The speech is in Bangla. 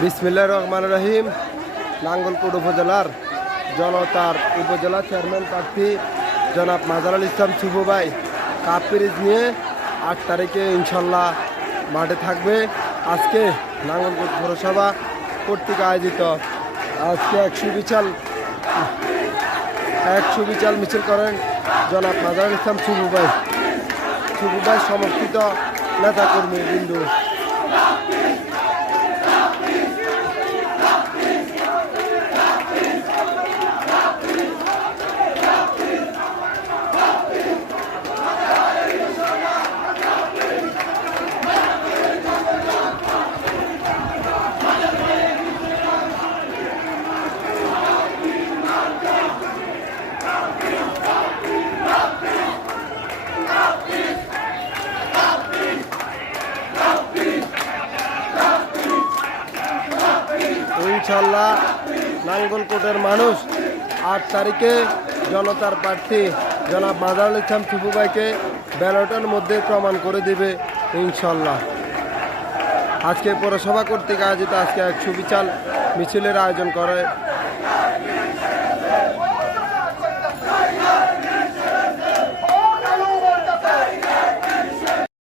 বিসমিল্লাহির রহমানির রহিম। নাঙ্গলকোট উপজেলার জনতার উপজেলা চেয়ারম্যান প্রার্থী জনাব মাজারুল ইসলাম সুবু ভাই কাপ পিরিজ নিয়ে 8 তারিখে ইনশাল্লাহ মাঠে থাকবে। আজকে নাঙ্গলকোট পৌরসভা কর্তৃক আয়োজিত আজকে এক সুবিচার মিছিল করেন জনাব মাজারুল ইসলাম সুবু ভাই সমর্থিত নেতাকর্মী বিন্দু। ইনশাল্লাহ নাঙ্গলকোটের মানুষ 8 তারিখে জনতার প্রার্থী জনাব মাজারুল ইসলাম সুবু ভাইকে ব্যালটের মধ্যে প্রমাণ করে দিবে ইনশাল্লাহ। আজকে পৌরসভা কর্তৃক আয়োজিত আজকে এক সুবিচার মিছিলের আয়োজন করে